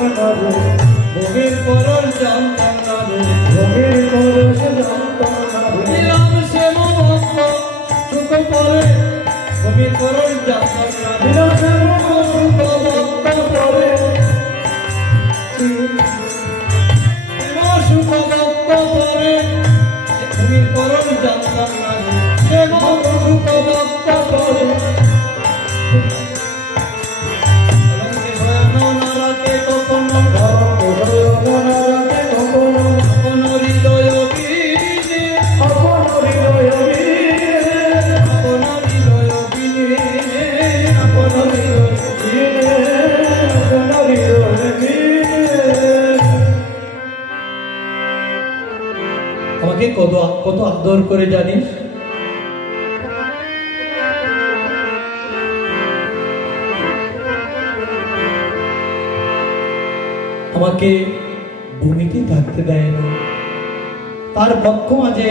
রে ভোগের পরশ জানতাম না রে ভোগের পরশ জানতাম না রে দিলাম সে মহত্ব সুখ পরে ভোগের পরশ জানতাম না দিলাম সে মহত্ব পরে সুখ ভক্ত পরে ভোগের পরশ জানতাম না রে সে সুখ ভক্ত পরে আমাকে কত কত আদর করে জানিস আমাকে ভূমিতে থাকতে দেয় না তার পক্ষ মাঝে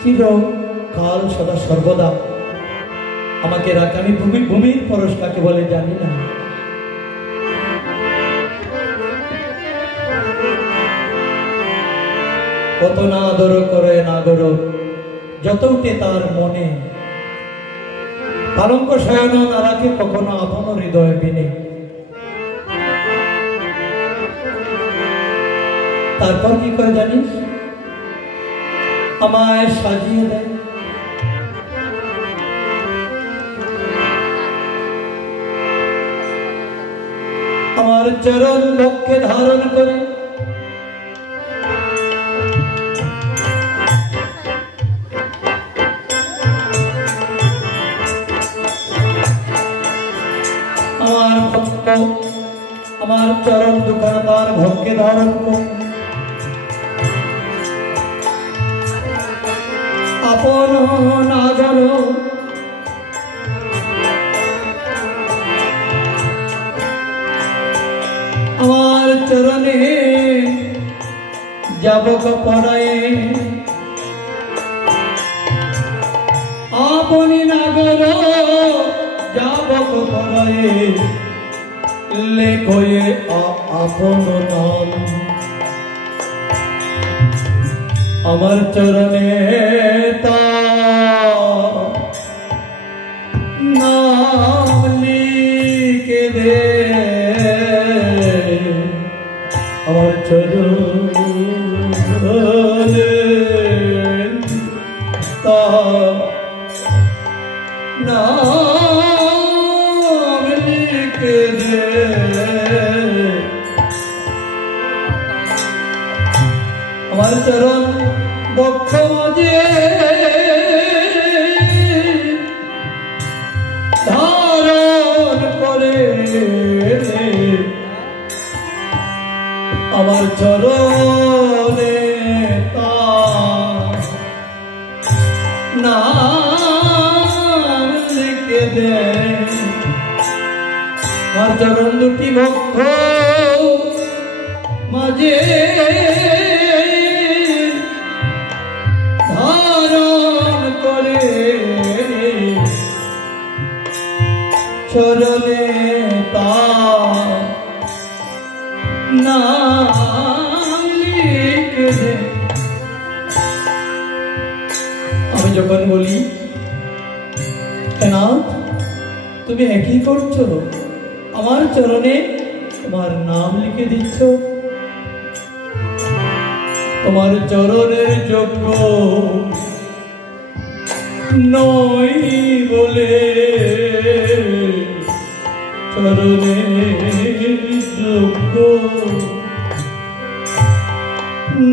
চিরকাল সদা সর্বদা আমাকে রাখে আমি ভূমির পরশ কাকে বলে জানি না কত না আদর করে না গরো যত উঠে তার মনে পালঙ্ক শয়ন না রাখে কখনো আপন হৃদয় বিনে তারপর কি করে জানিস আমায় সাজিয়ে দেয় আমার চরণ বক্ষে ধারণ করে আমার ভক্ত আমার চরণ দুখানা তার ভক্কে ধারণ করে আপন না গেল আমার চরণে যাবক পড়ায় আপনি নাগর যাবক পড়ায় লেখয়ে আপন নাম আমার চরণে নাম লিখে দে আমার চরণে নাম লিখে দে আমার চরণ বক্ষ মাঝে ধারণ করে আমার চরণে নাম লিখে দে আমার চরণ দুটি বক্ষ মাঝে চরণে নাম লিখে দে আমি যখন বলি কেন তুমি একই করছো আমার চরণে তোমার নাম লিখে দিচ্ছ তোমার চরণের যোগ্য নই বলে চরণে যোগ্য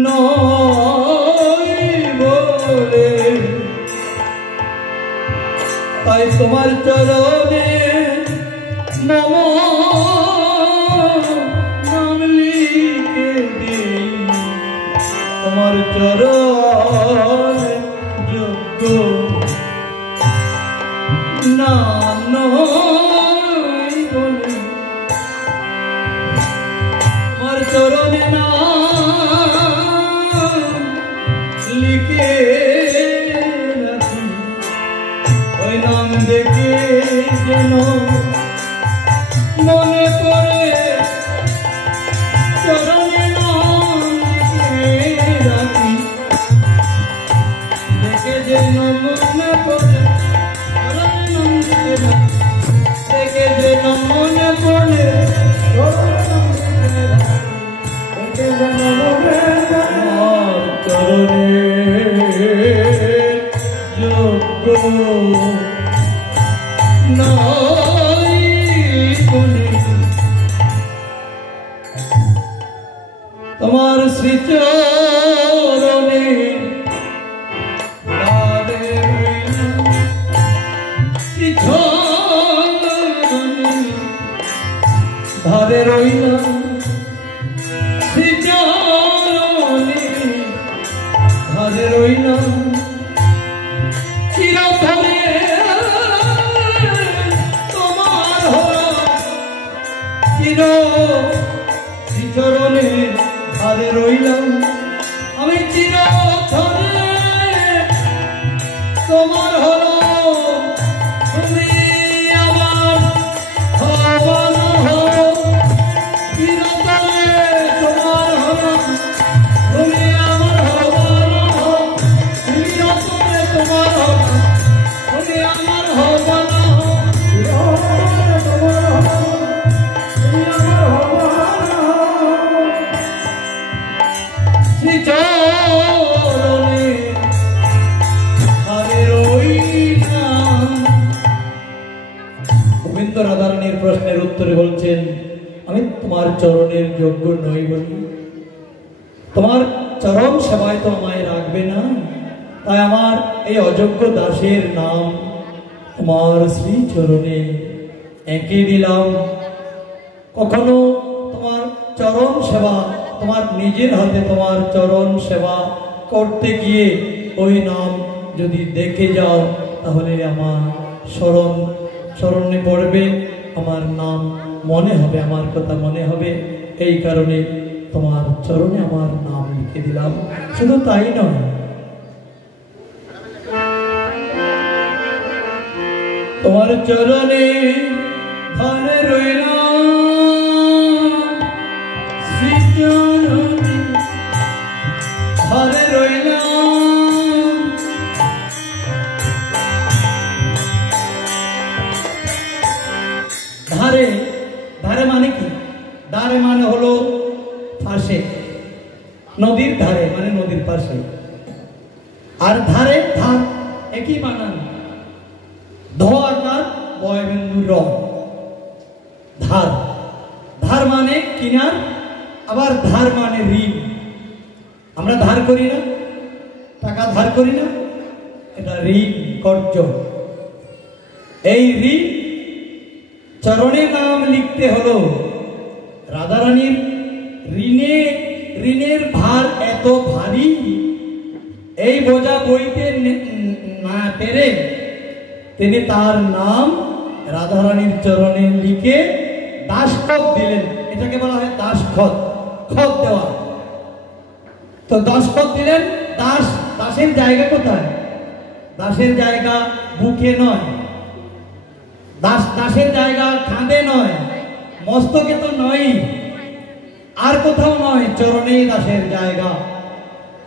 নই বলে তাই তোমার চরণে নম নাম লিখে দিই তোমার চরণ যোগ্য না নয় বলে আমার চরণে নাম লিখে রাখি ওই নাম দেখে যেন মনে পড়ে যেন মনে পড়ে থেকে যেন মনে পড়ে তোমার শ্রীচরণে ধারে রইলাম শ্রীচরণে ধারে রইলাম চিরতরে তোমার চির শ্রীচরণে ধারে রইলাম আমি চিরতরে তোমার হলো তুমি আমার হবা না হও চিরতরে তোমার হলো তুমি আমার হবা না হও চিরতরে তোমার হলো তুমি আমার হবা না হও চিরতরে তোমার হলো তুমি আমার হবা না হও শ্রীচরণে ধারে রইলাম। গোবিন্দ রাধারানীর প্রশ্নের উত্তরে বলছেন আমি তোমার চরণের যোগ্য নই বলি তোমার চরণ সেবায় তো আমায় রাখবে না তাই আমার এই অযোগ্য দাসের নাম তোমার শ্রীচরণে এঁকে দিলাম কখনো তোমার চরণ সেবা তোমার নিজের হাতে তোমার চরণ সেবা করতে গিয়ে ওই নাম যদি দেখে যাও তাহলে আমার স্মরণে পড়বে আমার নাম মনে হবে আমার কথা মনে হবে এই কারণে তোমার চরণে আমার নাম লিখে দিলাম শুধু তাই নয় তোমার চরণে ধারে রইলাম শ্রীচরণে ধারে রইলাম ধারে ধারে মানে কি ধারে মানে হলো পাশে নদীর ধারে মানে নদীর পাশে আর ধারে ধার একই বানান ধোয়াকার বয়বিন্দু র ধার ধার মানে কিনার আবার ধার মানে ঋণ আমরা ধার করি না টাকা ধার করি না এটা ঋণ কর্য এই ঋণ চরণে নাম লিখতে হলো রাধারানীর ঋণের ভার এত ভারী এই বোঝা বইতে না পেরে তিনি তার নাম রাধারানীর চরণে লিখে দাসখত দিলেন এটাকে বলা হয় দাসখত খত দেওয়া তো দাসখত দিলেন দাসের জায়গা কোথায় দাসের জায়গা বুকে নয় দাসের জায়গা কাঁধে নয় মস্তকে তো নয় আর কোথাও নয় চরণেই দাসের জায়গা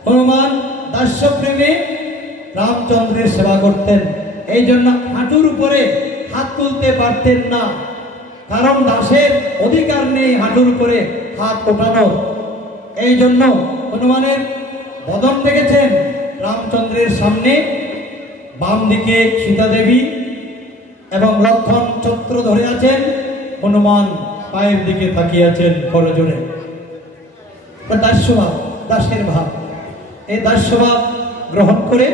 হনুমান দাস্য প্রেমে রামচন্দ্রের সেবা করতেন এই জন্য হাঁটুর উপরে হাত তুলতে পারতেন না কারণ দাসের অধিকার নেই হাঁটুর উপরে হাত ওঠানো এই জন্য হনুমানের বদন দেখেছেন রামচন্দ্রের সামনে বাম দিকে সীতা দেবী এবং লক্ষণ ছত্র ধরে আছেন হনুমান পায়ের দিকে তাকিয়ে আছেন করজোড়ে দাস্যভাব দাসের ভাব এই দাস্যভাব গ্রহণ করে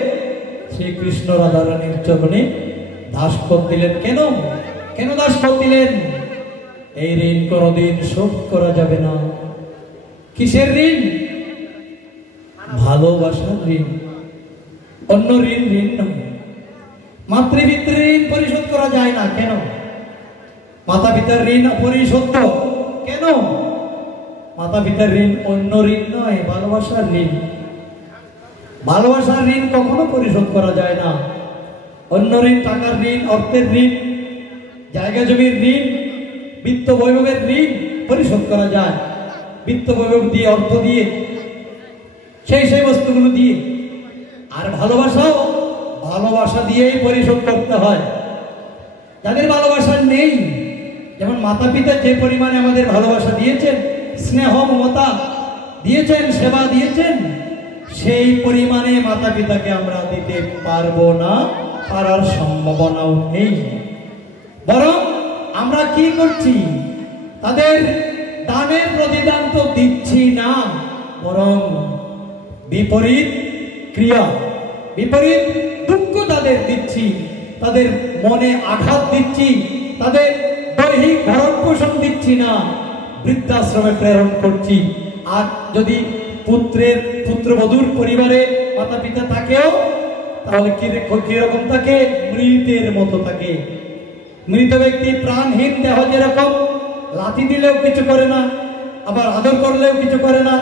শ্রীকৃষ্ণ রাধারানীর চরণে দাসখত দিলেন কেন কেন দাসখত দিলেন এই ঋণ কোনদিন শোধ করা যাবে না কিসের ঋণ ভালোবাসার ঋণ অন্য ঋণ নয় মাতৃপিতৃ ঋণ পরিশোধ করা যায় না কেন মাতা পিতার ঋণ অপরিশোধ্য কেন মাতা পিতার ঋণ অন্য ঋণ নয় ভালোবাসার ঋণ ভালোবাসার ঋণ কখনো পরিশোধ করা যায় না অন্য ঋণ টাকার ঋণ অর্থের ঋণ জায়গা জমির ঋণ বিত্ত বৈভবের ঋণ পরিশোধ করা যায় বিত্ত বৈভব দিয়ে অর্থ দিয়ে সেই বস্তুগুলো দিয়ে আর ভালোবাসাও ভালোবাসা দিয়েই পরিশোধ করতে হয়। যাদের ভালোবাসা নেই, যেমন মাতা পিতা যে পরিমাণে আমাদের ভালোবাসা দিয়েছেন, স্নেহ মমতা দিয়েছেন, সেবা দিয়েছেন, সেই পরিমাণে মাতা পিতাকে আমরা দিতে পারবো না, পারার সম্ভাবনাও নেই। বরং আমরা কি করছি, তাদের দানের প্রতিদান তো দিচ্ছি না, বরং বিপরীত ক্রিয়া, বিপরীত দুঃখ তাদের দিচ্ছি, তাদের মনে আঘাত দিচ্ছি, তাদের দৈহিক ভরণ পোষণ দিচ্ছি না, বৃদ্ধাশ্রমে প্রেরণ করছি। আর যদি পুত্রবধূর পরিবারে মাতা পিতা থাকেও, তাহলে কিরকম থাকে? মৃতের মতো থাকে। মৃত ব্যক্তি প্রাণহীন দেহ যেরকম, লাথি দিলেও কিছু করে না, আবার আদর করলেও কিছু করে না,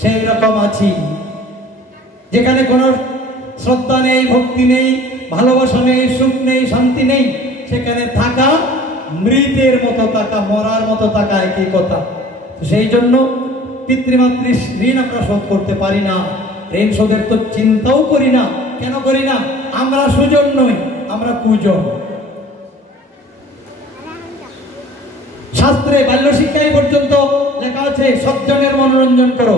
সেই রকম আছি। যেখানে কোনো শ্রদ্ধা নেই, ভক্তি নেই, ভালোবাসা নেই, সুখ নেই, শান্তি নেই, সেখানে থাকা মৃতের মতো থাকা, মরার মতো থাকা একই কথা। সেই জন্য পিতৃমাতৃ ঋণ আমরা শোধ করতে পারি না, ঋণ শোধের তো চিন্তাও করি না। কেন করি না? আমরা সুজন নই, আমরা কুজন। শাস্ত্রে বাল্য শিক্ষায় পর্যন্ত লেখা আছে সজ্জনের মনোরঞ্জন করো,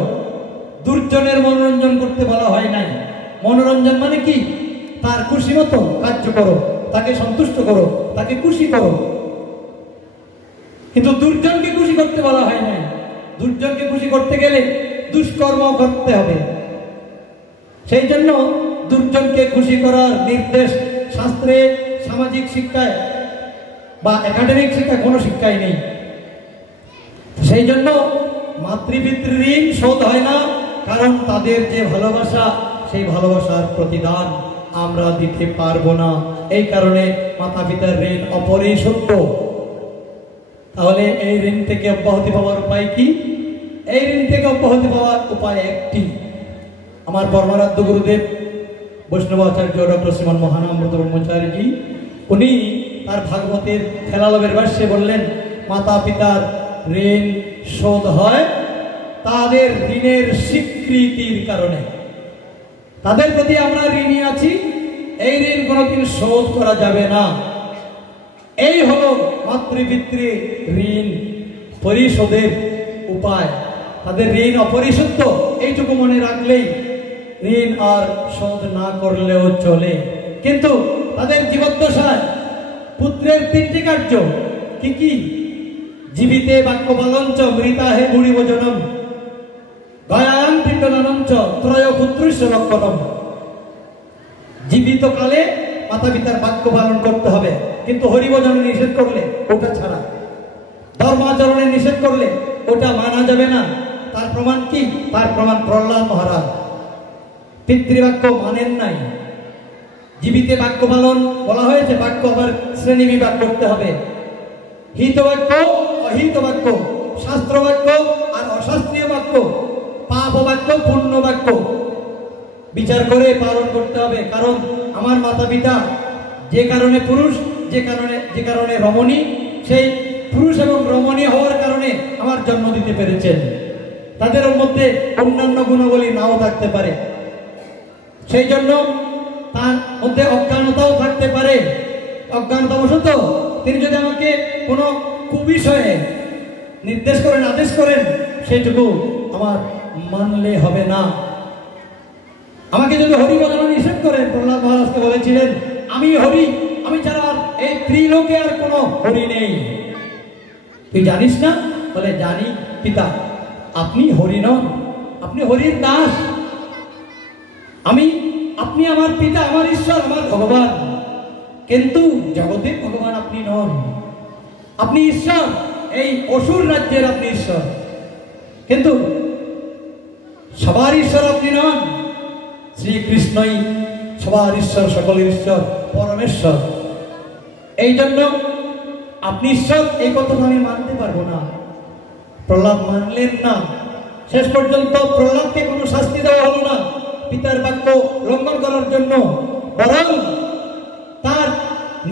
দুর্জনের মনোরঞ্জন করতে বলা হয় নাই। মনোরঞ্জন মানে কি? তার খুশি মতো কার্য করো, তাকে সন্তুষ্ট করো, তাকে খুশি করো। কিন্তু দুর্জনকে খুশি করতে বলা হয় নাই। দুর্জনকে খুশি করতে গেলে দুষ্কর্ম করতে হবে। সেই জন্য দুর্জনকে খুশি করার নির্দেশ শাস্ত্রে, সামাজিক শিক্ষায় বা একাডেমিক শিক্ষায় কোনো শিক্ষাই নেই। সেই জন্য মাতৃপিতৃ ঋণ শোধ হয় না, কারণ তাদের যে ভালোবাসা, সেই ভালোবাসার প্রতিদান আমরা দিতে পারবো না। এই কারণে মাতা পিতার ঋণ অপরিশোধ্য। তাহলে এই ঋণ থেকে অব্যাহতি পাওয়ার উপায় কি? এই ঋণ থেকে অব্যাহতি পাওয়ার উপায় একটি। আমার পরমারাধ্য গুরুদেব বৈষ্ণবাচার্য ডক্টর শ্রীমান মহানামৃত ব্রহ্মচারীজি, উনি তার ভাগবতের খেলালবের ভাষ্যে বললেন, মাতা পিতার ঋণ শোধ হয় তাদের ঋণের স্বীকৃতির কারণে। তাদের প্রতি আমরা ঋণী আছি, এই ঋণ কোনোদিন শোধ করা যাবে না। এই হলো মাতৃপিতৃ ঋণ পরিশোধের উপায়। তাদের ঋণ অপরিশোধ্য, এইটুকু মনে রাখলেই ঋণ আর শোধ না করলেও চলে। কিন্তু তাদের জীবদ্দশায় পুত্রের তিনটি কার্য কি কি? জীবিতে বাক্য পালঞ্চ, মৃতাহে বুড়ি ভোজনম, গয়ায়াং পিণ্ডদানঞ্চ, ত্রয় পুত্রস্য লক্ষণম। জীবিত কালে মাতা পিতার বাক্য পালন করতে হবে, কিন্তু হরিভজনে নিষেধ করলে ওটা ছাড়া, ধর্মাচরণে নিষেধ করলে ওটা মানা যাবে না। তার প্রমাণ কি? তার প্রমাণ প্রহ্লাদ মহারাজ পিতৃবাক্য মানেন নাই। জীবিতে বাক্য পালন বলা হয়েছে, বাক্য আবার শ্রেণী বিভাগ করতে হবে। হিত বাক্য, অহিত বাক্য, শাস্ত্র বাক্য আর অশাস্ত্রীয় বাক্য, পাপ বাক্য, পুণ্য বাক্য বিচার করে পালন করতে হবে। কারণ আমার মাতা পিতা যে কারণে পুরুষ, যে কারণে রমণী, সেই পুরুষ এবং রমণী হওয়ার কারণে আমার জন্ম দিতে পেরেছেন। তাদের মধ্যে অন্যান্য গুণাবলী নাও থাকতে পারে, সেই জন্য তার মধ্যে অজ্ঞানতাও থাকতে পারে। অজ্ঞানতাবশত তিনি যদি আমাকে কোনো কুবিষয়ে নির্দেশ করেন, আদেশ করেন, সেইটুকু আমার মানলে হবে না। আমাকে যদি হরি বলানো নিষেধ করেন, প্রহ্লাদ মহারাজকে বলেছিলেন, আমি হরি, আমি ছাড়া এই ত্রিলোকে আর কোনো হরি নেই। তুই জানিস না? বলে জানি পিতা, আপনি হরি নন, আপনি হরির দাস। আপনি আমার পিতা, আমার ঈশ্বর, আমার ভগবান, কিন্তু জগতের ভগবান আপনি নন। আপনি ঈশ্বর, এই অসুর রাজ্যের আপনি ঈশ্বর, কিন্তু সবার ঈশ্বর আপনি নন। শ্রীকৃষ্ণই সবার ঈশ্বর, সকলের ঈশ্বর, পরমেশ্বর। এই জন্য আপনি ঈশ্বর, এই কথাটা আমি মানতে পারবো না। প্রহ্লাদ মানলেন না। শেষ পর্যন্ত প্রহ্লাদকে কোনো শাস্তি দেওয়া হলো না পিতার বাক্য লঙ্ঘন করার জন্য, বরং তার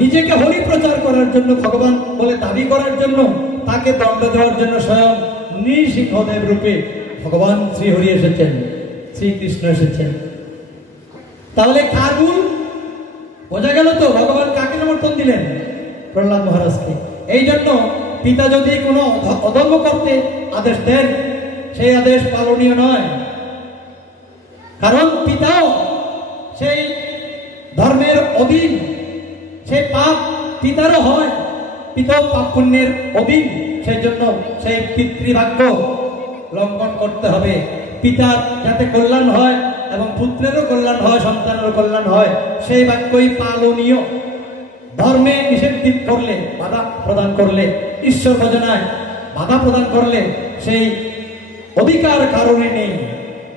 নিজেকে হরি প্রচার করার জন্য, ভগবান বলে দাবি করার জন্য, তাকে দণ্ড দেওয়ার জন্য স্বয়ং নৃসিংহদেব রূপে ভগবান শ্রীহরি এসেছেন, শ্রীকৃষ্ণ এসেছেন। তাহলে কার ভুল? বোঝা গেল তো ভগবান কাকে সমর্থন দিলেন? প্রহ্লাদ মহারাজকে। এই জন্য পিতা যদি কোনো অধর্ম করতে আদেশ দেন, সেই আদেশ পালনীয় নয়, কারণ পিতাও সেই ধর্মের অধীন, সেই পাপ পিতারও হয়, পিতাও পাপ পুণ্যের অধীন। সেই জন্য সেই পিতৃভাগ্য লঙ্ঘন করতে হবে। পিতার যাতে কল্যাণ হয় এবং পুত্রেরও কল্যাণ হয়, সন্তানেরও কল্যাণ হয়, সেই বাক্যই পালনীয়। ধর্মে নিষেধ করলে, বাধা প্রদান করলে, ঈশ্বর ভজনায় বাধা প্রদান করলে সেই অধিকার কারণে নেই।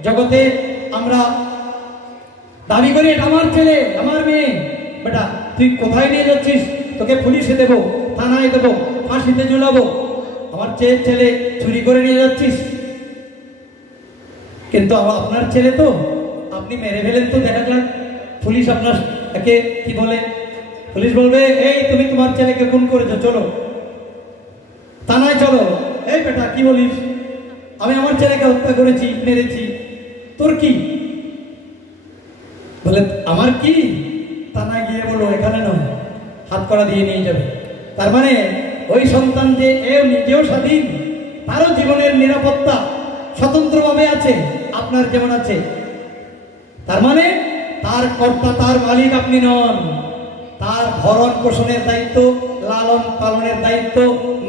জগতে আমরা দাবি করি এটা আমার ছেলে, আমার মেয়ে, বেটা তুই কোথায় নিয়ে যাচ্ছিস? তোকে পুলিশে দেবো, থানায় দেবো, ফাঁসিতে ঝুলাবো। আমার ছেলে চুরি করে নিয়ে যাচ্ছিস, কিন্তু আপনার ছেলে তো আপনি মেরে ফেলেন, তো দেখা যাক পুলিশ আপনার একে কি বলে? পুলিশ বলবে এই তুমি তোমার ছেলেকে খুন করেছো, চলো থানায় চলো। এই বেটা কি বলিস? আমি আমার ছেলেকে হত্যা করেছি, মেরেছি, তোর কি? বলে আমার কি? থানায় গিয়ে বলো এখানে নয়, হাত করা দিয়ে নিয়ে যাবে। তার মানে ওই সন্তান যে নিজেও স্বাধীন, তারও জীবনের নিরাপত্তা স্বতন্ত্রভাবে আছে, আপনার যেমন আছে। তার মানে তার কর্তা, তার মালিক আপনি নন। তার ভরণ পোষণের দায়িত্ব, লালন পালনের দায়িত্ব,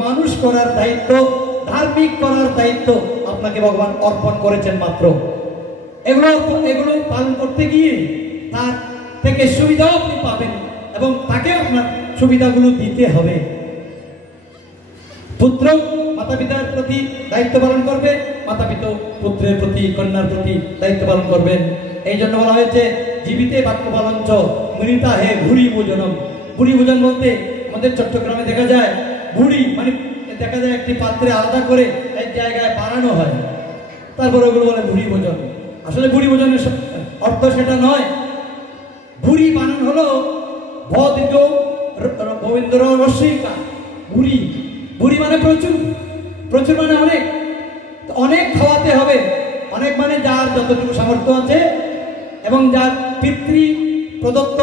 মানুষ করার দায়িত্ব, ধার্মিক করার দায়িত্ব আপনাকে ভগবান অর্পণ করেছেন মাত্র। এগুলো পালন করতে গিয়ে তার থেকে সুবিধাও আপনি পাবেন এবং তাকে আপনার সুবিধাগুলো দিতে হবে। পুত্র মাতা পিতার প্রতি দায়িত্ব পালন করবে, মাতা পিতা পুত্রের প্রতি, কন্যার প্রতি দায়িত্ব পালন করবেন। এই জন্য বলা হয়েছে জীবিতে বাক্য পালঞ্চ মৃতা হে ভুরি ভোজনম। ভুরি ভোজন বলতে আমাদের চট্টগ্রামে দেখা যায় ভুড়ি, মানে দেখা যায় একটি পাত্রে আলাদা করে এক জায়গায় বানানো হয়, তারপর ওগুলো বলে ভুরি ভোজন। আসলে ভুরি ভোজনের অর্থ সেটা নয়। ভুরি বানান হলো গোবিন্দ রস্যিকা ভুরি। ভুরি মানে প্রচুর, প্রচুর মানে অনেক, অনেক খাওয়াতে হবে। অনেক মানে যার যতটুকু সামর্থ্য আছে এবং যার পিতৃ প্রদত্ত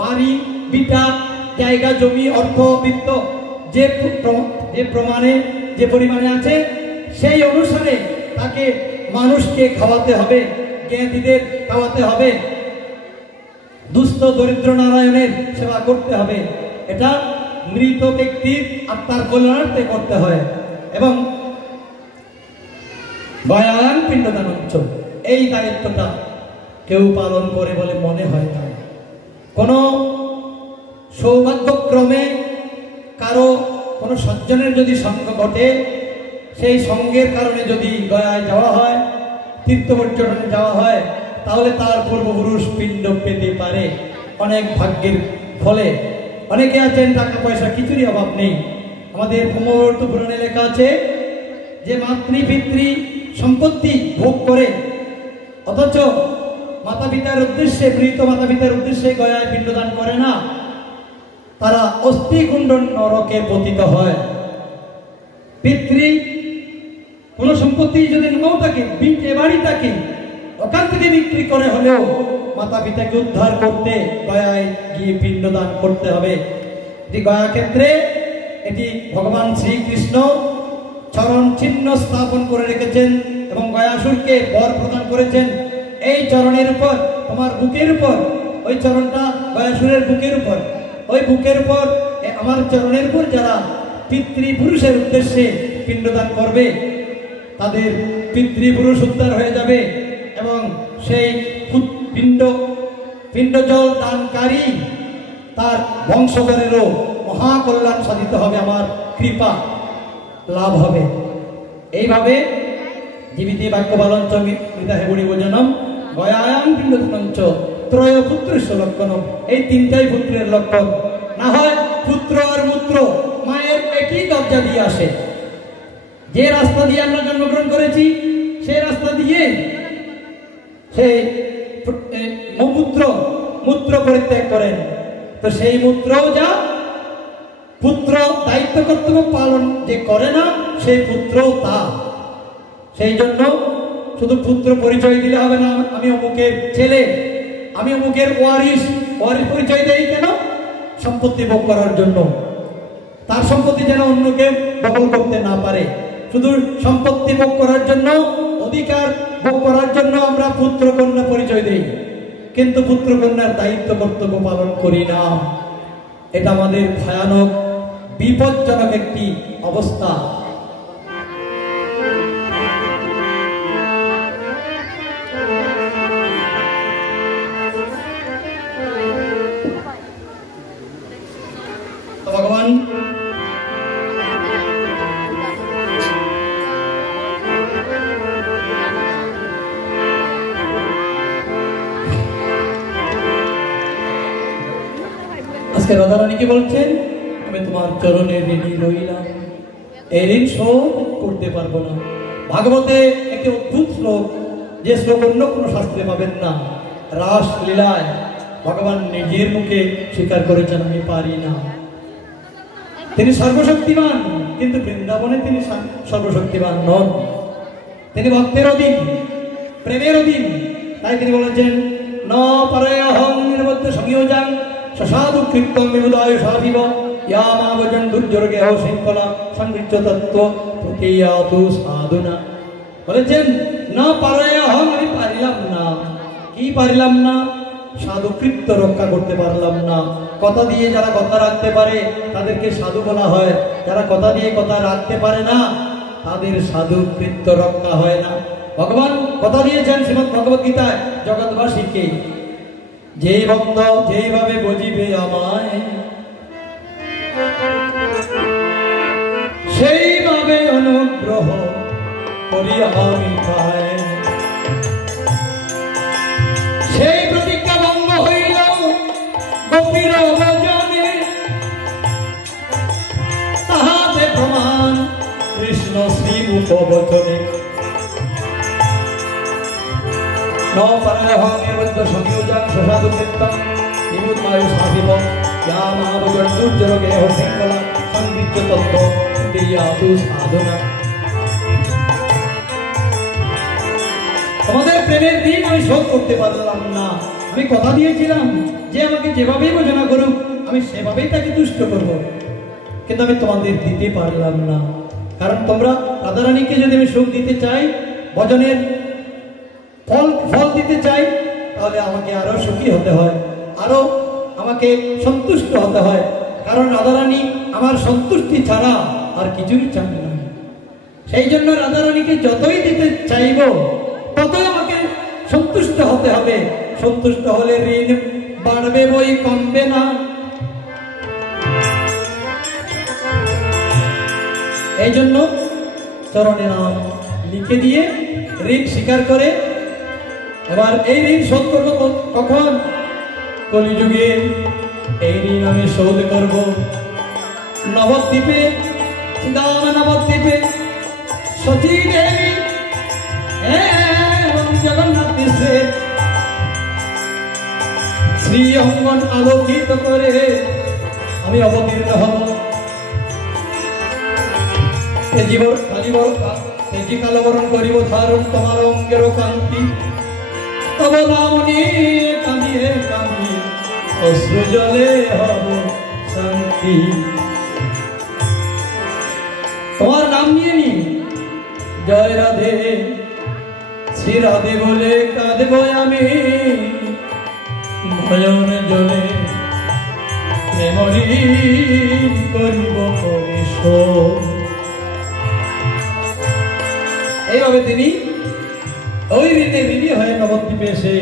বাড়ি, বিটা, জায়গা, জমি, অর্থ, বিত্ত যে প্রমাণে, যে পরিমাণে আছে, সেই অনুসারে তাকে মানুষকে খাওয়াতে হবে, জ্ঞানীদের খাওয়াতে হবে, দুস্থ দরিদ্র নারায়ণের সেবা করতে হবে। এটা মৃত ব্যক্তির আত্মার কল্যাণার্থে করতে হয়। এবং গয়ান পিণ্ডদান উৎসব, এই দায়িত্বটা কেউ পালন করে বলে মনে হয় না। কোন সৌভাগ্যক্রমে কারো কোনো সজ্জনের যদি সঙ্গ ঘটে, সেই সঙ্গের কারণে যদি গয়ায় যাওয়া হয়, তীর্থ পর্যটনে যাওয়া হয়, তাহলে তার পূর্বপুরুষ পিণ্ড পেতে পারে অনেক ভাগ্যের ফলে। অনেকে আছেন টাকা পয়সা কিছুরই অভাব নেই। আমাদের ব্রহ্মবর্ত পুরাণে লেখা আছে যে মাতৃ পিতৃ সম্পত্তি ভোগ করে, অথচ মাতা পিতার উদ্দেশ্যে, মৃত মাতা পিতার উদ্দেশ্যে গয়ায় পিণ্ডদান করে না, তারা অস্থিকুণ্ড নরকে পতিত হয়। পিতৃ কোন সম্পত্তি যদি নাও থাকে, বিটে বাড়ি থাকে, ওখান থেকে বিক্রি করে হলেও মাতা পিতাকে উদ্ধার করতে গয়ায় গিয়ে পিণ্ডদান করতে হবে। এটি গয়া ক্ষেত্রে এটি ভগবান শ্রীকৃষ্ণ চরণ চিহ্ন স্থাপন করে রেখেছেন এবং গয়াসুরকে বর প্রদান করেছেন। এই চরণের উপর, তোমার বুকের উপর, ওই চরণটা গয়াসুরের বুকের উপর, ওই বুকের উপর আমার চরণের উপর যারা পিতৃপুরুষের উদ্দেশ্যে পিণ্ডদান করবে, তাদের পিতৃপুরুষ উদ্ধার হয়ে যাবে এবং সেই পিণ্ড জল দানকারী তার বংশধরেরও মহাকল্যাণ সাধিত হবে, আমার কৃপা লাভ হবে। এইভাবে জীবিতে বাক্য পালঞ্চ মৃতা হে ভুরি ভোজনম গয়ায়াং পিণ্ডদানঞ্চ ত্রয় পুত্রস্য লক্ষণম। এই তিনটাই পুত্রের লক্ষণ। না হয় পুত্র আর মূত্র মায়ের একই দরজা দিয়ে আসে। যে রাস্তা দিয়ে আমরা জন্মগ্রহণ করেছি, সেই রাস্তা দিয়ে সেই মূত্র পরিত্যাগ করেন, তো সেই মূত্রও যা, পুত্র দায়িত্ব কর্তব্য পালন যে করে না, সেই পুত্রও তা। সেই জন্য শুধু পুত্র পরিচয় দিলে হবে না, আমি অমুকের ছেলে, আমি অমুকের ওয়ারিস, ওয়ারিস পরিচয় দেয় কেন? সম্পত্তি ভোগ করার জন্য। তার সম্পত্তি যেন অন্য কেউ দখল করতে না পারে, শুধু সম্পত্তি ভোগ করার জন্য, অধিকার ভোগ করার জন্য আমরা পুত্র কন্যা পরিচয় দেই, কিন্তু পুত্র কন্যার দায়িত্ব কর্তব্য পালন করি না। এটা আমাদের ভয়ানক বিপজ্জনক একটি অবস্থা। ভগবান আজকে রাধারানীকে বলছেন, আমি তোমার চরণে ঋণী রইলাম, এই ঋণ শোধ করতে পারবো না। ভাগবতে একটি অদ্ভুত শ্লোক, যে শ্লোক অন্য কোনো শাস্ত্রে পাবেন না। রাস লীলায় ভগবান নিজের মুখে স্বীকার করেছেন, আমি পারি না। তিনি সর্বশক্তিমান, কিন্তু বৃন্দাবনে তিনি সর্বশক্তিমান নন। তিনি ভক্তের অধীন, প্রেমের অধীন। তাই তিনি বলেছেন, ন পরয়হং নির্বদ্ধ সংয়োজাং সসাধু কৃত্যং বিবুদায় সাধিব ইয়ামাবজন দুর্যোগে শৃঙ্খলা সংবৃত্ত তত্ত্ব প্রতীয়াতু সাধুনা। বলেছেন, ন পরয়হং, আমি পারিলাম না। কি পারিলাম না? সাধুকৃত্য রক্ষা করতে পারলাম না। কথা দিয়ে যারা কথা রাখতে পারে তাদেরকে সাধু বলা হয়, যারা কথা দিয়ে কথা রাখতে পারে না তাদের সাধুকৃত্য রক্ষা হয় না। ভগবান কথা দিয়েছেন শ্রীমদ্ ভগবত গীতায় জগৎবাসীকে, যেই ভক্ত যেইভাবে বুঝিবে আমায় সেইভাবে অনুগ্রহ করি আমি পায়। সেই প্রতিজ্ঞা ভঙ্গ হইল গোপীর ভজনে, তাহাতে প্রমাণ কৃষ্ণ শ্রীমুখ বচনে। ন পরয়হং নির্বদ্ধ সংয়োজাং সসাধু কৃত্যং বিবুধায় সাধিব ইয়ামাবজন দুর্যোগে শৃঙ্খলা সংবৃত্ত তত্ত্ব প্রতীয়াতু সাধুনা। তোমাদের প্রেমের দিন আমি শোধ করতে পারলাম না। আমি কথা দিয়েছিলাম যে আমাকে যেভাবেই বোঝনা করুক আমি সেভাবেই তাকে তুষ্ট করব, কিন্তু আমি তোমাদের দিতে পারলাম না। কারণ তোমরা রাধারানীকে যদি আমি সুখ দিতে চাই, ভজনের ফল দিতে চাই, তাহলে আমাকে আরো সুখী হতে হয়, আরো আমাকে সন্তুষ্ট হতে হয়। কারণ রাধারানী আমার সন্তুষ্টি ছাড়া আর কিছুই চান না। সেই জন্য রাধারানীকে যতই দিতে চাইব ততই আমাকে সন্তুষ্ট হতে হবে। সন্তুষ্ট হলে ঋণ বাড়বে বই কমবে না। এই জন্য চরণে নাম লিখে দিয়ে ঋণ স্বীকার করে এবার এই ঋণ শোধ করবো কখন? কলিযুগে এই ঋণ আমি শোধ করব। নবদ্বীপে নবদ্বীপে সতী দেবী এবং জগন্নাথ দেশে শ্রী অঙ্গন আলোকিত করে আমি অবতীর্ণ হব। তেজি কালবরণ করিব ধারণ তোমার অঙ্গের কান্তি, তব নাম নিয়ে কাঁদিয়ে কাঁদিয়ে অশ্রু জলে হব শান্তি। তোমার নাম নিয়ে নি জয় রাধে শ্রী রাধে বলে কাঁদব আমি, ভজন জলে প্রেমরি করিব পরিশোধ। এইভাবে তিনি ওই ঋণে ঋণী হয়ে নবদ্বীপে এসে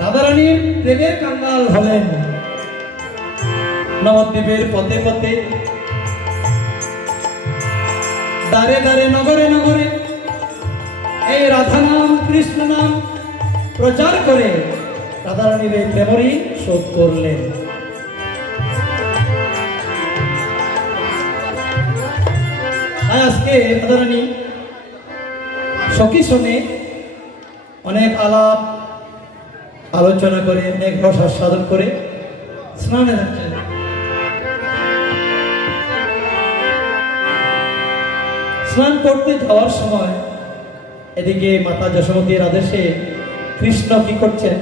রাধারানীর প্রেমের কাঙ্গাল হলেন। নবদ্বীপের পথে পথে দারে দারে নগরে নগরে এই রাধা নাম কৃষ্ণ নাম প্রচার করে রাধারানীর এই প্রেমরি শোধ করলেন। আজকে রাধারানী সখী শুনে অনেক আলাপ আলোচনা করে অনেক রস আস্বাদন করে স্নানে যাচ্ছেন। স্নান করতে যাওয়ার সময় এদিকে মাতা যশোমতীর আদেশে কৃষ্ণ কি করছেন?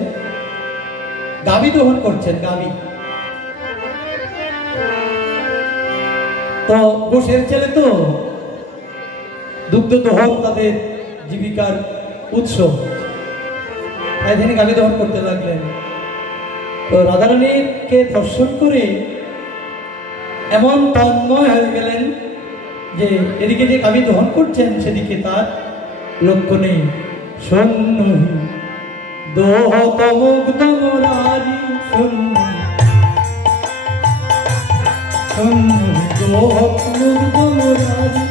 গাভী দহন করছেন। গাভী তো গোশের ছেলে তো দুগ্ধ দহন তাদের জীবিকার উৎস, তাই তিনি গাভী দহন করতে লাগলেন। তো রাধারানীকে দর্শন করে এমন তন্ময় হয়ে গেলেন যে এদিকে যে গাভী দহন করছেন সেদিকে তার লক্ষ্য নেই। শূন্য দোহত মুগ্ধ মুরারি, শূন্য শূন্য দোহত মুগ্ধ মুরারি।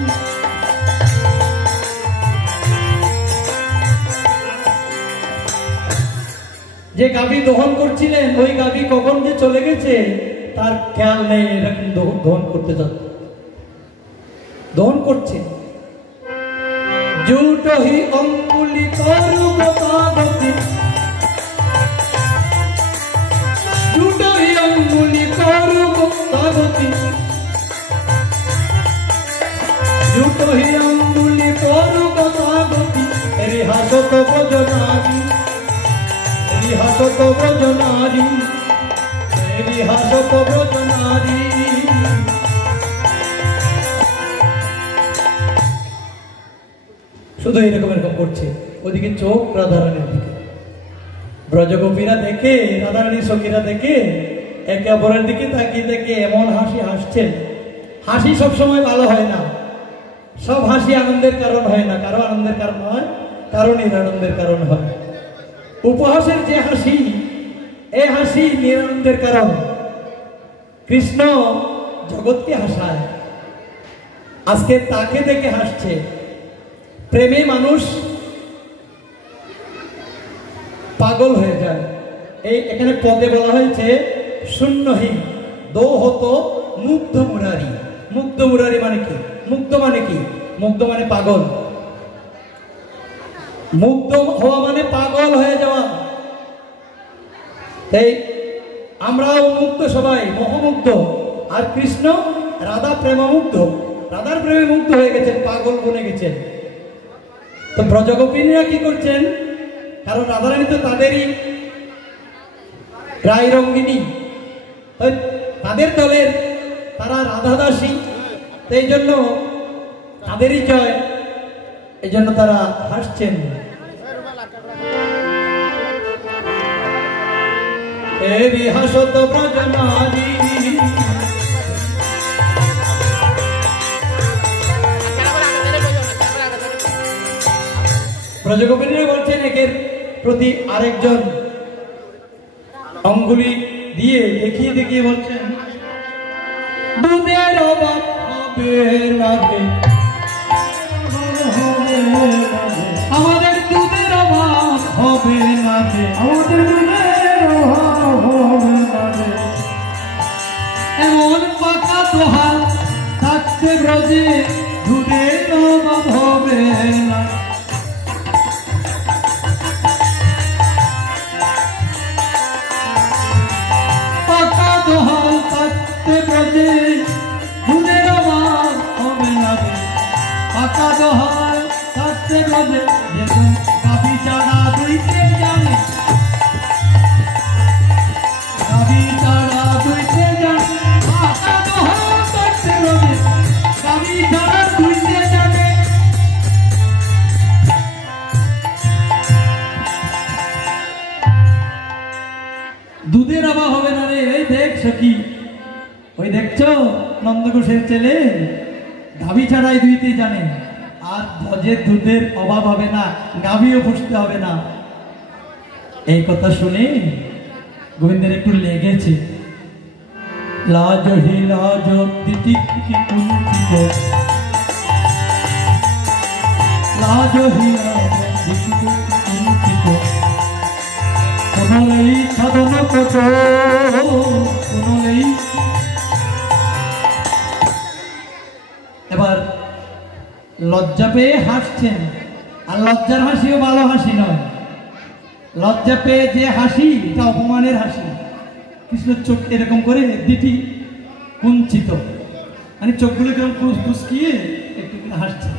যে গাভী দহন করছিলেন ওই গাভী কখন যে চলে গেছে তার খেয়াল নেই। এরকম দহন করতে যাচ্ছে, দহন করছে। জুটহি অঙ্গুলি করুগতি, জুটহি অঙ্গুলি করুগতি, জুটহি অঙ্গুলি করুগতি। রিহাসত ব্রজনারী, রিহাসত ব্রজনারী, রিহাসত ব্রজনারী। শুধু এরকম এরকম করছে, ওদিকে চোখ রাধারানীর দিকে। ব্রজগোপীরা দেখে, রাধারানীর সখীরা দেখে একে অপরের দিকে তাকিয়ে দেখে এমন হাসি হাসছেন। হাসি সবসময় ভালো হয় না, সব হাসি আনন্দের কারণ হয় না। কারো আনন্দের কারণ হয়, কারো নিরানন্দের কারণ হয়। উপহাসের যে হাসি, এ হাসি নিরানন্দের কারণ। কৃষ্ণ জগৎকে হাসায়, আজকে তাকে দেখে হাসছে। প্রেমে মানুষ পাগল হয়ে যায়। এই এখানে পদে বলা হয়েছে শূন্যহীন দোহত মুগ্ধ মুরারি। মুগ্ধ মুরারি মানে কি? মুগ্ধ মানে কি? মুগ্ধ মানে পাগল। মুগ্ধ হওয়া মানে পাগল হয়ে যাওয়া। এই আমরাও মুগ্ধ, সবাই মোহমুগ্ধ। আর কৃষ্ণ রাধা প্রেমমুগ্ধ, রাধার প্রেমে মুগ্ধ হয়ে গেছেন, পাগল বনে গেছেন। তো ব্রজগোপিনীরা কি করছেন? কারণ রাধারানী তো তাদেরই রায় রঙ্গিনী, তাদের দলের, তারা রাধাদাসী, এই জন্য তাদেরই জয়, এই জন্য তারা হাসছেন। হাসত ব্রজনারী, ব্রজগোপিনীরা বলছেন একের প্রতি আরেকজন অঙ্গুলি দিয়ে দেখিয়ে দেখিয়ে বলছেন, দুধের অভাব হবে না রে, আমাদের দুধের অভাব হবে না রে, আমাদের দুধের অভাব হবে না রে। এমন পাকা দোহাল থাকতে ব্রজে দুধের অভাব হবে না। পাকা দোহাল থাকতে ব্রজে দুধের অভাব হবে না রে, পাকা দোহাল থাকতে ব্রজে। যেদিন গাভী ছাড়া দুইতে জানে, গাভী ছাড়া দুইতে জানে, পাকা দোহাল থাকতে ব্রজে, গাভী ছাড়া দুইতে জানে। দুধের অভাব হবে না রে। এই দেখ সখী, ওই দেখছো নন্দঘোষের ছেলে গাভী ছাড়াই দুইতে জানে, আর ব্রজের দুধের অভাব হবে না, গাভীও পুষতে হবে না। এই কথা শুনে গোবিন্দের একটু লেগেছে। লাজ হি লাজ তিতিক কুঞ্চিত, লাজ হি লাজ তিতিক কুঞ্চিত, কোনলেই সাধন কত, কোনলেই। এবার লজ্জা পেয়ে হাসছেন, আর লজ্জার হাসিও ভালো হাসি নয়। লজ্জা পেয়ে যে হাসি, এটা অপমানের হাসি। কৃষ্ণ চোখ এরকম করে দিটি কুঞ্চিত, মানে চোখগুলো কেরকম কুচকিয়ে একটু হাসছে।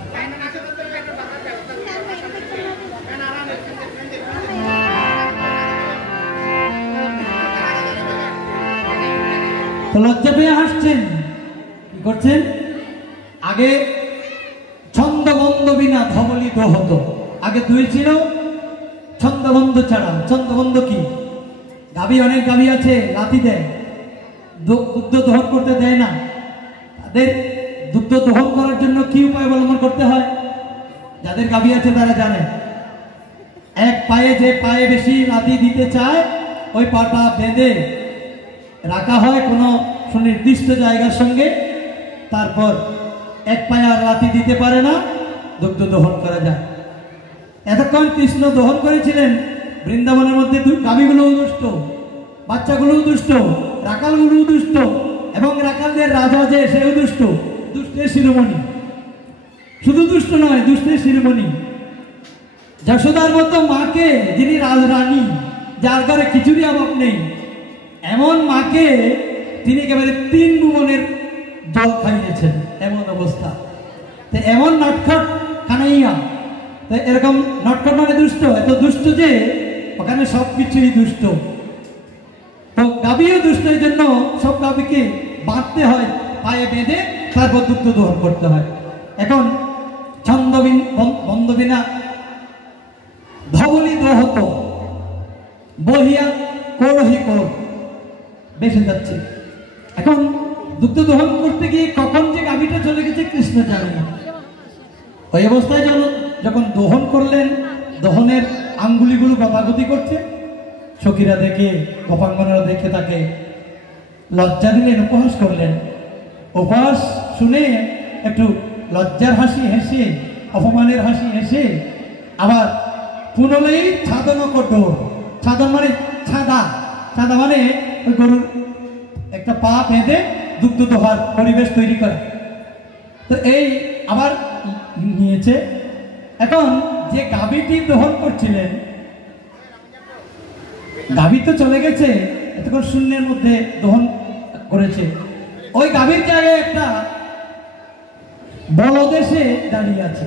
তো লজ্জা পেয়ে হাসছেন, কি করছেন? আগে ছন্দবন্ধ বিনা ধবলি দোহত, আগে দুই ছিল ছন্দবন্ধ ছাড়া। ছন্দবন্ধ কি? গাভী, অনেক গাভী আছে লাথি দেয়, দুগ্ধ দহন করতে দেয় না। তাদের দুগ্ধ দহন করার জন্য কি উপায় অবলম্বন করতে হয়? যাদের গাভী আছে তারা জানে, এক পায়ে, যে পায়ে বেশি লাথি দিতে চায় ওই পাটা বেঁধে রাখা হয় কোনো সুনির্দিষ্ট জায়গার সঙ্গে, তারপর এক পায়ে আর লাথি দিতে পারে না, দুগ্ধ দহন করা যায়। এতক্ষণ কৃষ্ণ দহন করেছিলেন বৃন্দাবনের মধ্যে, গাভীগুলোও দুষ্ট, বাচ্চাগুলোও দুষ্ট, রাখালগুলোও দুষ্ট, এবং রাখালদের রাজা যে সেও দুষ্ট, দুষ্টের শিরোমণি। শুধু দুষ্ট নয়, দুষ্টের শিরোমণি। যশোদার মতো মাকে, যিনি রাজরানী, যার ঘরে খিচুড়ি অভাব নেই, এমন মাকে তিনি একেবারে 3 ভুবনের জল খাইয়েছেন, এমন অবস্থা। তো এমন নটখট কানাইয়া, তো এরকম নটখট মানে দুষ্ট, এত দুষ্ট যে ওখানে সবকিছুই দুষ্ট। তো গাভীও দুষ্ট, এই জন্য সব গাভীকে বাঁধতে হয়, পায়ে বেঁধে তারপর দুগ্ধ দহন করতে হয়। এখন ছন্দ বন্ধ বিনা ধবলি দহত বহিয়া করহি কর, বেসে যাচ্ছে। এখন দুগ্ধ দহন করতে গিয়ে কখন যে গাভীটা চলে গেছে কৃষ্ণ জানে না। ওই অবস্থায় যখন দহন করলেন, দহনের আঙ্গুলিগুলো গতাগতি করছে, সখীরা দেখে, গোপাঙ্গনারা দেখে তাকে লজ্জা দিলেন, উপহাস করলেন। উপহাস শুনে একটু লজ্জার হাসি হেসে, অপমানের হাসি হেসে আবার পুনলেই ছাদন কঠোর, ছাদন মানে ছাদা, ছাদা মানে ওই গরুর একটা পা বেঁধে দুগ্ধ দোহার পরিবেশ তৈরি করা। তো এই আবার নিয়েছে। এখন যে গাভীটি দহন করছিলেন, গাভী তো চলে গেছে, এতক্ষণ শূন্যের মধ্যে দহন করেছে, ওই গাভীর জায়গায় একটা বলদ এসে দাঁড়িয়ে আছে।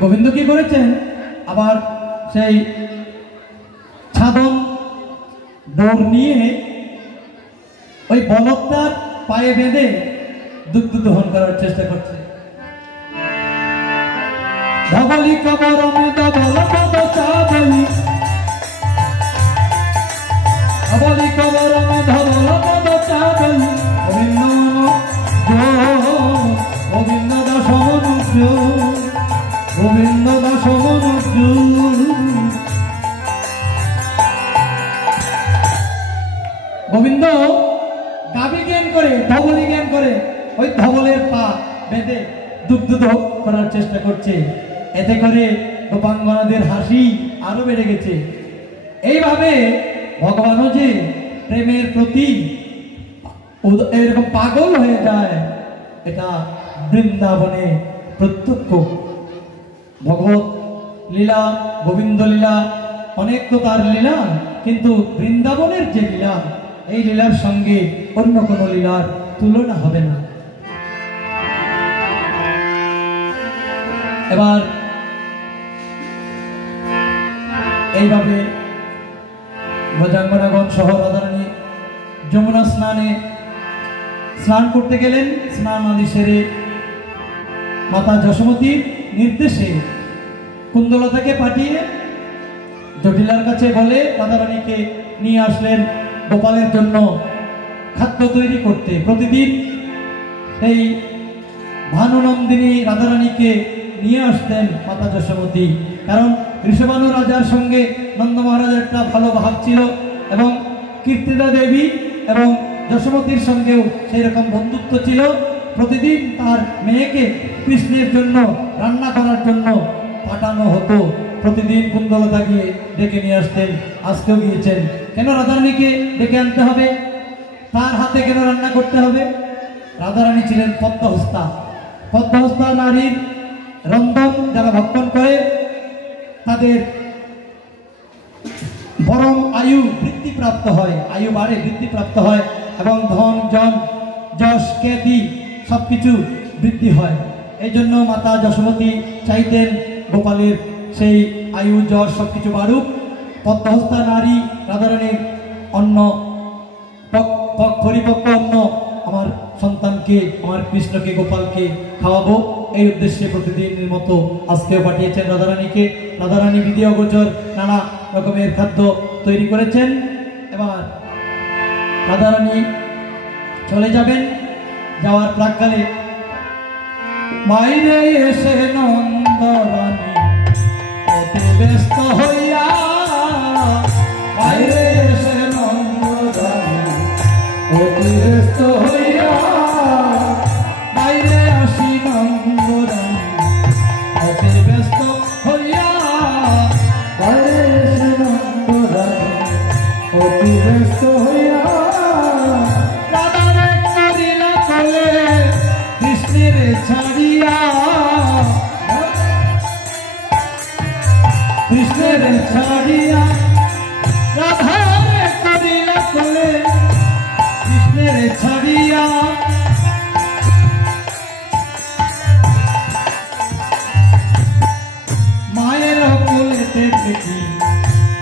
গোবিন্দ কি করেছেন? আবার সেই ছাদন দৌড় নিয়ে ওই বলদটার পায়ে বেঁধে দুগ্ধ দহন করার চেষ্টা করছে। ধবলি কবরমে ধবল পদ চাবলি, ধবলি কবরমে ধবল পদ চাবলি, গোবিন্দ গোবিন্দ দাস মনুষ্য, গোবিন্দ দাস মনুষ্য। গোবিন্দ গাভী জ্ঞান করে, ধবলি জ্ঞান করে, ওই ধবলের পা বেঁধে দুগ্ধ দহন করার চেষ্টা করছে। এতে করে গোপাঙ্গনাদের হাসি আরো বেড়ে গেছে। এইভাবে ভগবানও যে প্রেমের প্রতি এরকম পাগল হয়ে যায়, এটা বৃন্দাবনে প্রত্যক্ষ। ভগবত লীলা, গোবিন্দ লীলা, অনেক তো তার লীলা, কিন্তু বৃন্দাবনের যে লীলা, এই লীলার সঙ্গে অন্য কোনো লীলার তুলনা হবে না। এবার এইভাবে ব্রজাঙ্গনাগণ সহ রাধারানী যমুনা স্নানে স্নান করতে গেলেন। স্নান আদি সেরে মাতা যশোমতীর নির্দেশে কুন্দলতাকে পাঠিয়ে জটিলার কাছে বলে রাধারানীকে নিয়ে আসলেন গোপালের জন্য খাদ্য তৈরি করতে। প্রতিদিন এই ভানুনন্দিনী রাধারানীকে নিয়ে আসতেন মাতা যশোমতী, কারণ ঋষভানু রাজার সঙ্গে নন্দ মহারাজের একটা ভালো ভাব ছিল, এবং কীর্তিদা দেবী এবং যশোমতীর সঙ্গেও সেই রকম বন্ধুত্ব ছিল। প্রতিদিন তার মেয়েকে কৃষ্ণের জন্য রান্না করার জন্য পাঠানো হতো। প্রতিদিন কুন্দলতা গিয়ে ডেকে নিয়ে আসতেন, আজকেও গিয়েছেন। কেন রাধারানীকে ডেকে আনতে হবে? তার হাতে কেন রান্না করতে হবে? রাধারানী ছিলেন পদ্মহস্তা। পদ্মহস্তা নারীর রন্ধন যারা ভক্ষণ করে তাদের বরং আয়ু বৃদ্ধিপ্রাপ্ত হয়, আয়ু বাড়ে, বৃদ্ধিপ্রাপ্ত হয়। এবং ধন জন যশ খ্যাতি সবকিছু বৃদ্ধি হয়। এই জন্য মাতা যশোমতী চাইতেন গোপালের সেই আয়ু যশ সবকিছু বাড়ুক। পদ্মহস্তা নারী রাধারানীর অন্ন পরিপক্ক অন্ন আমার সন্তানকে, আমার কৃষ্ণকে, গোপালকে খাওয়াবো, এই উদ্দেশ্যে প্রতিদিনের মতো আজকেও পাঠিয়েছেন রাধারানীকে। রাধারানী বিধি অগোচর নানা রকমের খাদ্য তৈরি করেছেন। এবার রাধারানী চলে যাবেন। যাওয়ার প্রাককালে বাইরে এসে নন্দরানী অতি ব্যস্ত হইয়া, বাইরে এসে নন্দরানী অতি ব্যস্ত হইয়া, বাইরে আসি নন্দরানী অতি ব্যস্ত হইয়া, বাইরে এসে নন্দরানী অতি ব্যস্ত হইয়া, রাধারে করিলা কোলে কৃষ্ণের ছাড়িয়া, কৃষ্ণের ছাড়িয়া, রাধারে করিলা কোলে কৃষ্ণের ছাড়িয়া, মায়ের কোলেতে দেখি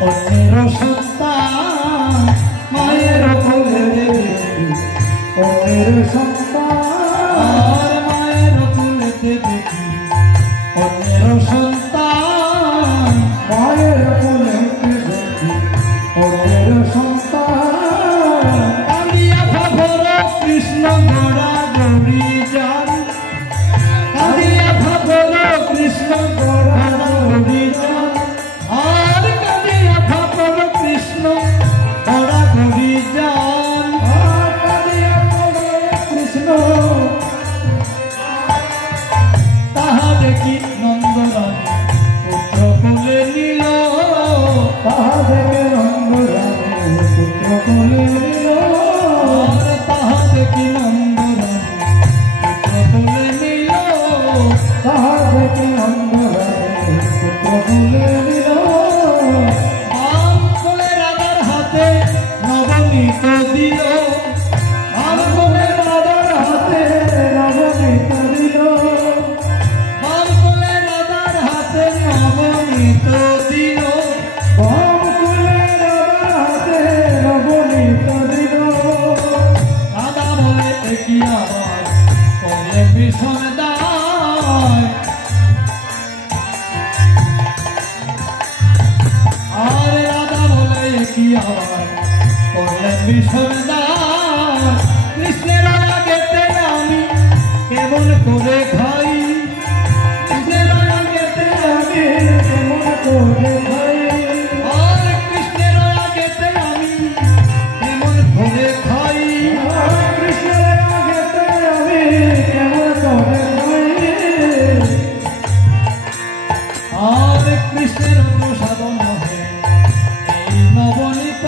অন্যের সন্তান, মায়ের কোলেতে দেখি অন্যের সন্তান, মায়ের কোলেতে দেখি অন্যের সন্তান, মায়ের কোলেতে দেখি অন্যের সন্তান, কাঁদিয়া ভাবর কৃষ্ণ গোড়া গৌরী যান, কাঁদিয়া ভাবর কৃষ্ণ গোড়া গৌরী যান, আর কাঁদিয়া ভাবর কৃষ্ণ গোড়া গৌরী যান, কাঁদিয়া ভাবর কৃষ্ণ, তাহা দেখি নন্দরানী পুত্র কোলে নিল, তাহা দেখে নন্দরানী পুত্র কোলে নিল, তাহা দেখি নন্দরানী পুত্র কোলে নিল, তাহা দেখি নন্দরানী পুত্র কোলে নিল, বাম কোলে রাধার হাতে নবনীত দিল, বাম কোলে রাধার হাতে নবনীত দিল, বাম কোলে রাধার হাতে নবনীত দিল, বাম কোলে রাধার হাতে নবনীত দিল, রাধা বলে দেখি আবার কোলে বিষম দায়, আর রাধা বলে কি আবার কোলে বিষম দায়, কৃষ্ণের আগেতে আমি কেমন করে খাই, কৃষ্ণের আগেতে আমি কেমন করে খাই, আর কৃষ্ণের আগেতে আমি কেমন করে খাই, কৃষ্ণের আগেতে আমি কেমন করে খাই, আর কৃষ্ণের প্রসাদ নহে এই নবনীত,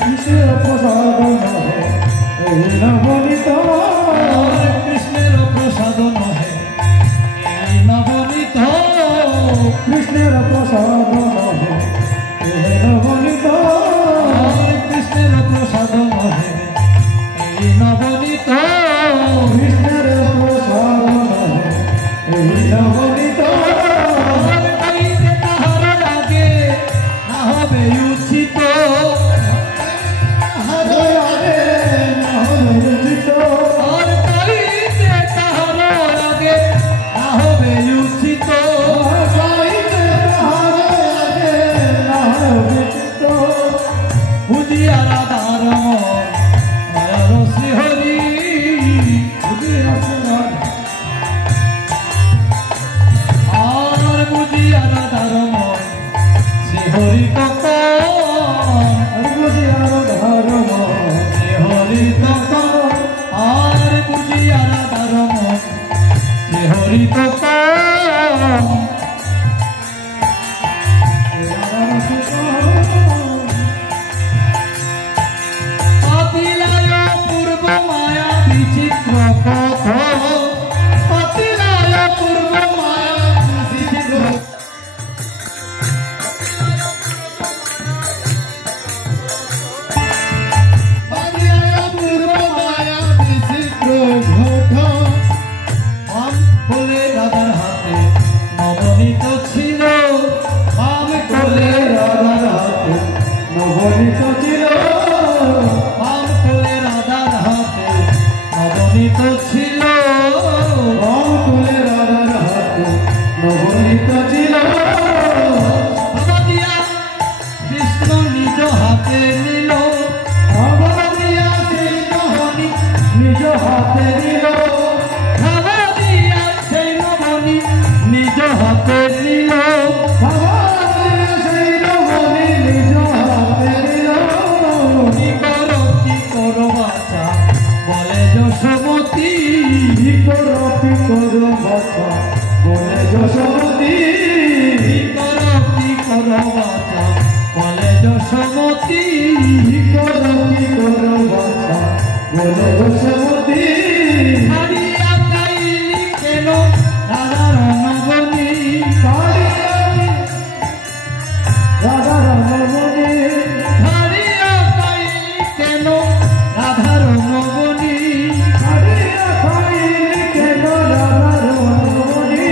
কৃষ্ণের প্রসাদ নহে এই নবনীত, কৃষ্ণের প্রসাদ নহে এই নবনীত, কৃষ্ণের প্রসাদ নহে এই নবনীত, কৃষ্ণের প্রসাদ নহে এই নবনীত, কৃষ্ণের প্রসাদ নহে এই নবনীত, তাইতে তাহার আগে না হবে উচিত, তাহার আগে না হবে উচিত, আর তাইতে তাহার আগে না হবে উচিত, তাইতে তাহার আগে না হবে উচিত, বুঝিয়া রাধার মন মায়ার শ্রীহরি, বুঝিয়া আর বুঝিয়া রাধার মন শ্রীহরি তখন, বুঝিয়া রাধার মন শ্রীহরি তখন, আর বুঝিয়া রাধার মন শ্রীহরি তখন, পাতিলায় পূর্ব মায়া বিচিত্র পথ, পাতিলায় পূর্ব মায়া বিচিত্র, পাতিলায় নবনীত ছিল অঙ্কুলে রাধার হাতে নবনীত ছিল বাবা দিয়া কৃষ্ণ নিজ হাতে নিল বাবা দিয়া কৃষ্ণ নিজ হাতে নিল বাবা দিয়া সেই নবনী নিজ হাতে নিল বাবা দিয়া সেই নবনী নিজ হাতে নিল কি করো বাছা বলে যশোমতী কি করো বাছা বলে যশোমতী কি করো বাছা বলে যশোমতী কি করো বাছা বলে যশোমতী হারিয়া কাইলি কেন রাধার নবনী রাধার নবনী হারিয়া কাইলি কেন রাধার নবনী হারিয়া খাইলি কেন রাধার নবনী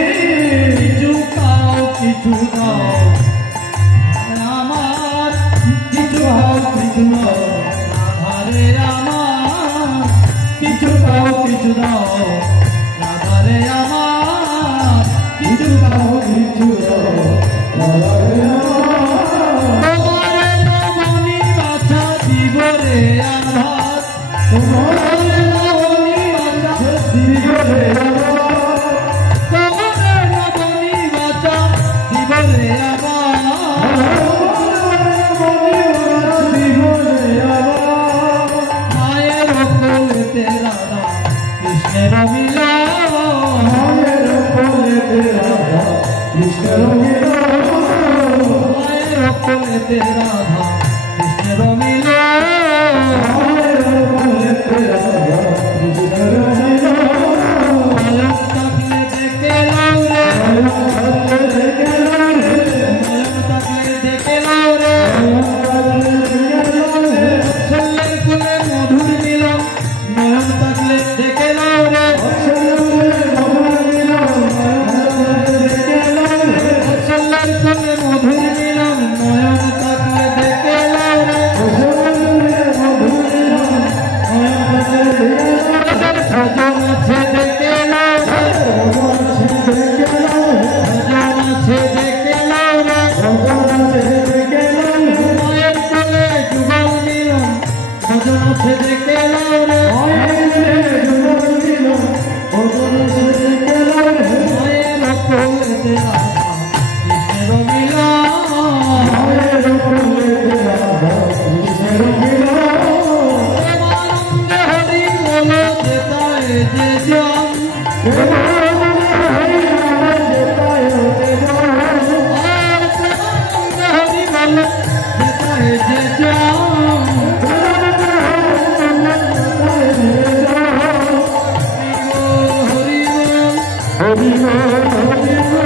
কিছু খাও কিছু দাও আমার কিছু খাও কিছু দাও রাধারে আমার কিছু খাও কিছু দাও রাধারে আমার কিছু খাও কিছু দাও রাধার তোমার নবনী বাছা দিব রে আমার তোমার নবনী বাছা দিব রে তোমার নবনী বাছা দিব রে আমার মায়ের কোলেতে রাধা কৃষ্ণের মিলন মায়ের কোলেতে রাধা কৃষ্ণের মিলন মায়ের কোলেতে রাধা কৃষ্ণের মিলন মায়ের কোলেতে রাধা কৃষ্ণের মিলন নয়ন থাকলে দেখে লাও রে নয়ন থাকলে দেখে লাও রে ছেলের কোলে মধুর মিলন নয়ন থাকলে দেখে লাও রে ছেলের কোলে মধুর মিলন নয়ন থাকলে দেখে লাও রে ভজন আছে দেখে লাও রে ভজন আছে দেখে লাও রে মায়ের কোলে যুগল মিলন ভজন আছে দেখে লাও রে মায়ের কোলেতে রাধা কৃষ্ণের মিলন প্রেমানন্দে হরি বলো যেতায় যে জন আর প্রেমানন্দে হরি বলো যেতায় যে জন হরি বল হরি বল হরি বল হরি বল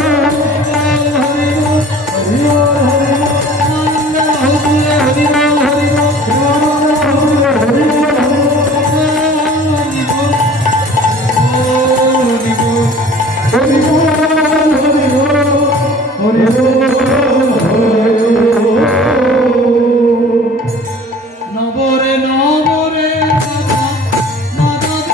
হরি বল আনন্দ হরি বল হরি বল নবরে নবরে রাধা মাধব